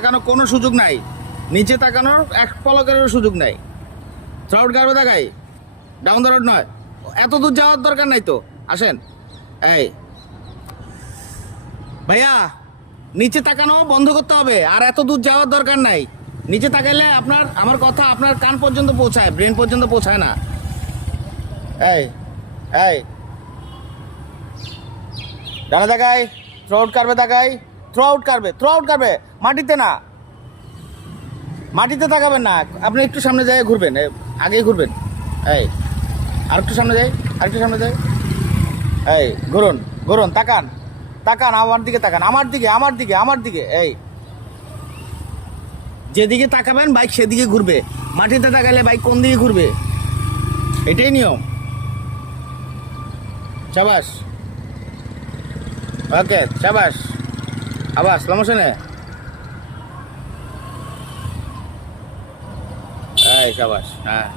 তাকানোর কোনো সুযোগ নাই। নিচে তাকানোর এক পলকেরও সুযোগ নাই। থ্রাউট গাড়বে তাকাই ডাউন দ্য রোড নয়। এত দূর যাওয়ার দরকার নাই তো। আসেন। এই। ভাইয়া, নিচে তাকানো বন্ধ করতে হবে। আর এত দূর যাওয়ার দরকার নাই। নিচে তাকাইলে আপনার, আমার কথা আপনার কান পর্যন্ত পৌঁছায়, ব্রেন পর্যন্ত পৌঁছায় না। এই এই। ডানা তাকাই থ্রো আউট কারবে তাকাই। থ্রো আউট কারবে থ্রো আউট কারবে, মাটিতে না। মাটিতে তাকাবেন না, আপনি একটু সামনে যায় ঘুরবেন আগেই ঘুরবেন। এই আর একটু সামনে যাই আর একটু সামনে যাই। এই, ঘুরুন ঘুরুন, তাকান তাকান, আমার দিকে তাকান, আমার দিকে আমার দিকে আমার দিকে, এই। যেদিকে তাকাবেন, বাইক সেদিকে ঘুরবে। মাটিতে তাকালে বাইক কোন দিকে ঘুরবে? এটাই নিয়ম। সাবাস। ওকে, সাবাস। আবার লম নেই এই সাবাস হ্যাঁ।